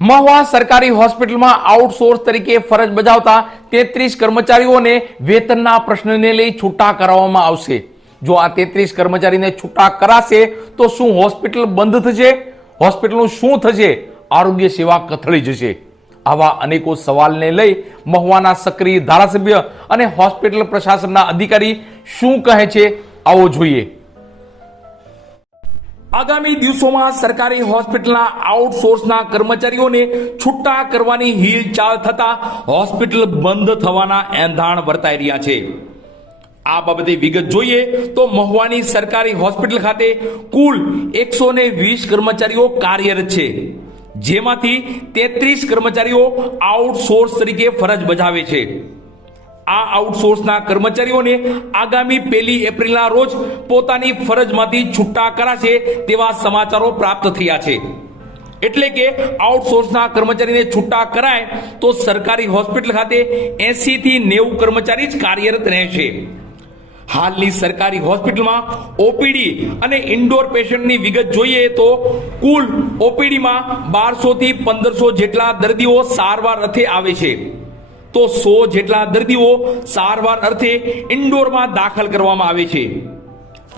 મહુવા સરકારી હોસ્પિટલમાં આઉટસોર્સ તરીકે ફરજ બજાવતા તેત્રીસ કર્મચારીઓને વેતનના પ્રશ્નને લઈ છૂટા કરાવવામાં આવશે. જો આ તેત્રીસ કર્મચારીને છૂટા કરાશે, તો શું હોસ્પિટલ બંધ થશે? હોસ્પિટલનું શું થશે? આરોગ્ય સેવા કથળી જશે. આવા અનેકો સવાલને લઈ મહુવાના સક્રિય ધારાસભ્ય અને હોસ્પિટલ પ્રશાસનના અધિકારી શું કહે છે, આવો જોઈએ. આગામી દિવસોમાં સરકારી હોસ્પિટલના આઉટસોર્સના કર્મચારીઓને છૂટા કરવાની હિલચાલ થતા હોસ્પિટલ બંધ થવાના એંધાણ વર્તાઈ રહ્યા છે. આ બાબતે વિગત જોઈએ તો મહુવાની સરકારી હોસ્પિટલ ખાતે કુલ એકસો વીસ કર્મચારીઓ કાર્યરત છે. જેમાંથી તેત્રીસ કર્મચારીઓ આઉટસોર્સ તરીકે ફરજ બજાવે છે. આ આઉટસોર્સના કર્મચારીઓને આગામી પહેલી એપ્રિલના રોજ પોતાની ફરજમાંથી છૂટા કરાશે તેવા સમાચારો પ્રાપ્ત થયા છે. એટલે કે આઉટસોર્સના કર્મચારીને છૂટા કરાય તો સરકારી હોસ્પિટલ ખાતે એસી થી નેવું કર્મચારી જ કાર્યરત રહેશે. હાલની સરકારી હોસ્પિટલમાં ઓપીડી અને ઇન્ડોર પેશન્ટની વિગત જોઈએ તો કુલ ઓપીડીમાં બારસો થી પંદરસો જેટલા દર્દીઓ સારવાર રથે આવે છે. તો સો જેટલા દર્દીઓ સારવાર અર્થે ઇન્ડોરમાં દાખલ કરવામાં આવે છે.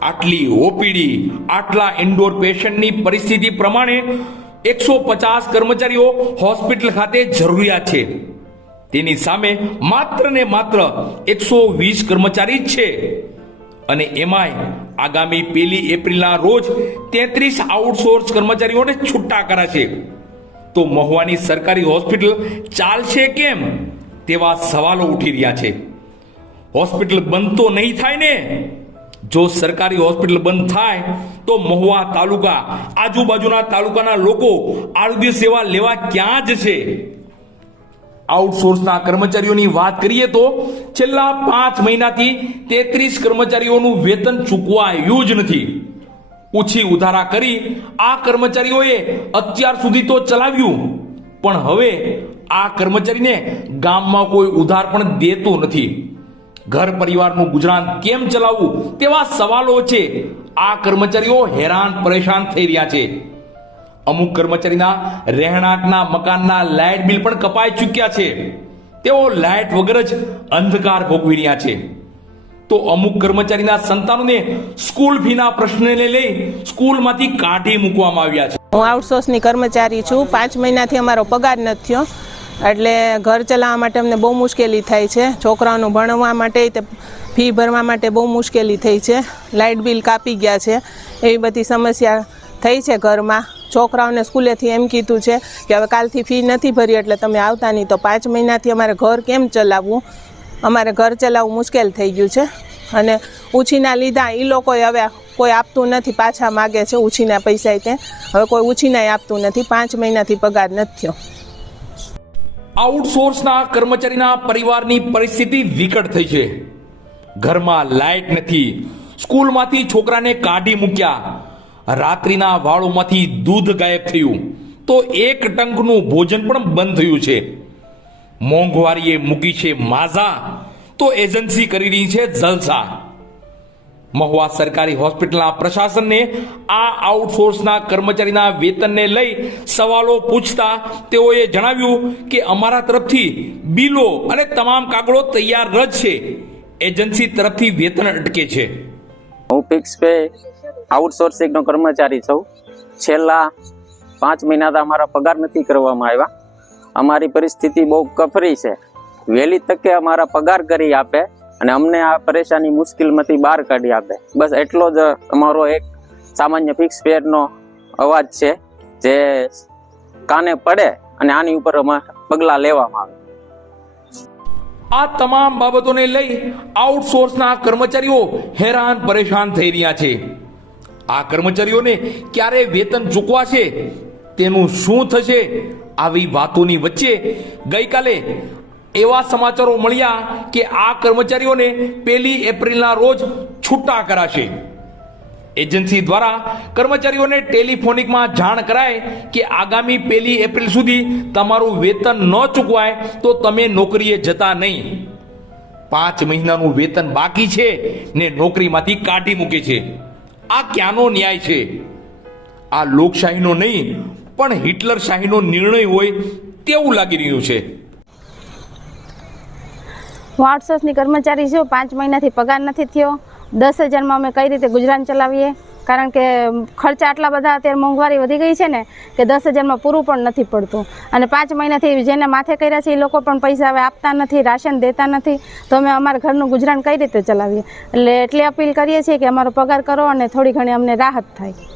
આટલી ઓપીડી, આટલા ઇન્ડોર પેશન્ટની પરિસ્થિતિ પ્રમાણે એકસો પચાસ કર્મચારીઓ હોસ્પિટલ ખાતે જરૂરિયાત છે. તેની સામે માત્ર ને માત્ર એકસો વીસ કર્મચારી જ છે. અને એમાંય આગામી પહેલી એપ્રિલના રોજ તેત્રીસ આઉટસોર્સ કર્મચારીઓને છૂટા કરાશે. તો મહુવાની સરકારી હોસ્પિટલ ચાલશે કેમ? તેવા સવાલો ઉઠી રહ્યા છે. હોસ્પિટલ બંધ તો નહીં થાય ને? જો સરકારી હોસ્પિટલ બંધ થાય, તો મહુવા તાલુકા, આજુબાજુના તાલુકાના લોકો આરોગ્ય સેવા લેવા ક્યાં જશે? આઉટસોર્સના કર્મચારીઓની વાત કરીએ તો છેલ્લા પાંચ મહિનાથી તેત્રીસ કર્મચારીઓનું વેતન ચૂકવાયું જ નથી. ઓછી ઉધારા કરી આ કર્મચારીઓએ અત્યાર સુધી તો ચલાવ્યું. પણ હવે આ કર્મચારીને ગામમાં કોઈ ઉધાર પણ દેતો નથી. ઘર પરિવારનું ગુજરાન કેમ ચલાવવું? તેવા સવાલો છે. આ કર્મચારીઓ હેરાન, પરેશાન થઈ રહ્યા છે. અમુક કર્મચારીના રહેણાંકના, મકાનના લાઇટ બિલ પણ કપાઈ ચૂક્યા છે. તેઓ લાઇટ વગર જ અંધકાર ભોગવી રહ્યા છે. તો અમુક કર્મચારીના સંતાનોને સ્કૂલ ફીના પ્રશ્નને લઈ સ્કૂલમાંથી કાઢી મૂકવામાં આવ્યા છે. હું આઉટસોર્સની કર્મચારી છું. પાંચ મહિનાથી અમારો પગાર નથી થયો. એટલે ઘર ચલાવવા માટે અમને બહુ મુશ્કેલી થાય છે. છોકરાઓનું ભણવા માટે તે ફી ભરવા માટે બહુ મુશ્કેલી થઈ છે. લાઇટ બિલ કાપી ગયા છે. એવી બધી સમસ્યા થઈ છે ઘરમાં. છોકરાઓને સ્કૂલેથી એમ કીધું છે કે હવે કાલથી ફી નથી ભરી એટલે તમે આવતા નહીં. તો પાંચ મહિનાથી અમારે ઘર કેમ ચલાવવું? અમારે ઘર ચલાવવું મુશ્કેલ થઈ ગયું છે. અને ઉછીના લીધા એ લોકોએ હવે કોઈ આપતું નથી, પાછા માગે છે, ઉછીના પૈસા તે. હવે કોઈ ઉછીનાય આપતું નથી, પાંચ મહિનાથી પગાર નથી થયો. આઉટસોર્સના કર્મચારીના પરિવારની પરિસ્થિતિ વિકટ થઈ છે. ઘરમાં લાઇટ નથી. સ્કૂલમાંથી છોકરાને કાઢી મૂક્યા. રાત્રિના વાળોમાંથી દૂધ ગાયબ થયું. તો એક ટંકનું ભોજન પણ બંધ થયું છે. મોંઘવારીએ મૂકી છે માઝા. તો એજન્સી કરી રહી છે જલસા. મહુવા સરકારી હોસ્પિટલના પ્રશાસનને આ આઉટસોર્સના કર્મચારીના વેતનને લઈ સવાલો પૂછતા તેઓએ જણાવ્યું કે અમારા તરફથી બિલો અને તમામ કાગળો તૈયાર જ છે. એજન્સી તરફથી વેતન અટકે છે. હું ફિક્સ પે આઉટસોર્સિંગનો કર્મચારી છું. છેલ્લા પાંચ મહિનાથી અમારા પગાર નથી કરવામાં આવ્યા. અમારી પરિસ્થિતિ બહુ કફરી છે. વહેલી તકે અમારા પગાર કરી આપે. અને અમને આ પરેશાની મુશ્કેલમાંથી બહાર કાઢી આપે. બસ એટલો જ અમારો એક સામાન્ય ફિક્સ ફેરનો અવાજ છે, જે કાને પડે અને આની ઉપર પગલાં લેવામાં આવે. આ તમામ બાબતોને લઈ આઉટસોર્સના કર્મચારીઓ હેરાન પરેશાન થઈ રહ્યા છે. આ કર્મચારીઓને ક્યારે વેતન ચૂકવાશે, તેનું શું થશે, આવી વાતોની વચ્ચે ગઈકાલે એવા સમાચારો મળ્યા કે આ કર્મચારીઓને પહેલી એપ્રિલના રોજ છૂટા કરાશે. એજન્સી દ્વારા કર્મચારીઓને ટેલિફોનિકમાં જાણ કરાય કે આગામી પહેલી એપ્રિલ સુધી તમારું વેતન ન ચૂકવાય તો તમે નોકરીએ જતા નહીં. પાંચ મહિનાનું વેતન બાકી છે ને નોકરીમાંથી કાઢી મૂકે છે. આ ક્યાંનો ન્યાય છે? આ લોકશાહીનો નહીં, પણ હિટલર શાહીનો નિર્ણય હોય તેવું લાગી રહ્યું છે. હું આઉટસોર્સની કર્મચારી છું, પાંચ મહિનાથી પગાર નથી થયો. દસ હજારમાં અમે કઈ રીતે ગુજરાન ચલાવીએ? કારણ કે ખર્ચા આટલા બધા અત્યારે મોંઘવારી વધી ગઈ છે ને, કે દસ હજારમાં પૂરું પણ નથી પડતું. અને પાંચ મહિનાથી જેને માથે કર્યા છે, એ લોકો પણ પૈસા હવે આપતા નથી, રાશન દેતા નથી. તો અમે અમારા ઘરનું ગુજરાન કઈ રીતે ચલાવીએ? એટલે એટલી અપીલ કરીએ છીએ કે અમારો પગાર કરો અને થોડી ઘણી અમને રાહત થાય.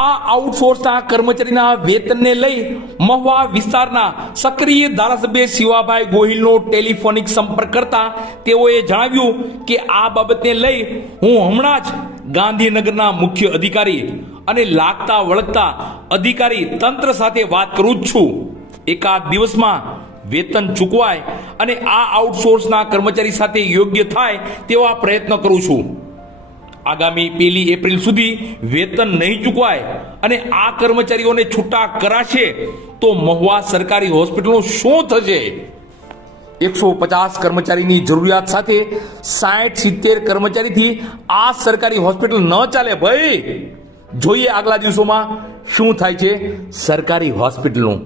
આ આઉટસોર્સના કર્મચારીના વેતનને લઈ મહુવા વિસ્તારના સક્રિય ધારાસભ્ય શિવાભાઈ ગોહિલનો ટેલિફોનિક સંપર્ક કરતા તેઓએ જણાવ્યું કે આ બાબતને લઈ હું હમણાં જ ગાંધીનગરના મુખ્ય અધિકારી અને લાગતા વળગતા અધિકારી તંત્ર સાથે વાત કરું જ છું. એકાદ દિવસમાં વેતન ચૂકવાય અને આ આઉટસોર્સના કર્મચારી સાથે યોગ્ય થાય તેવા પ્રયત્ન કરું છું. આગામી પહેલી એપ્રિલ સુધી વેતન નહીં ચૂકવાય અને આ કર્મચારીઓને છૂટા કરાશે, તો મહુવા સરકારી હોસ્પિટલનું શું થશે? એકસો પચાસ કર્મચારીની જરૂરિયાત સાથે સાઠ સિત્તેર કર્મચારીથી આ સરકારી હોસ્પિટલ ન ચાલે ભાઈ. જોઈએ આગલા દિવસોમાં શું થાય છે સરકારી હોસ્પિટલનું.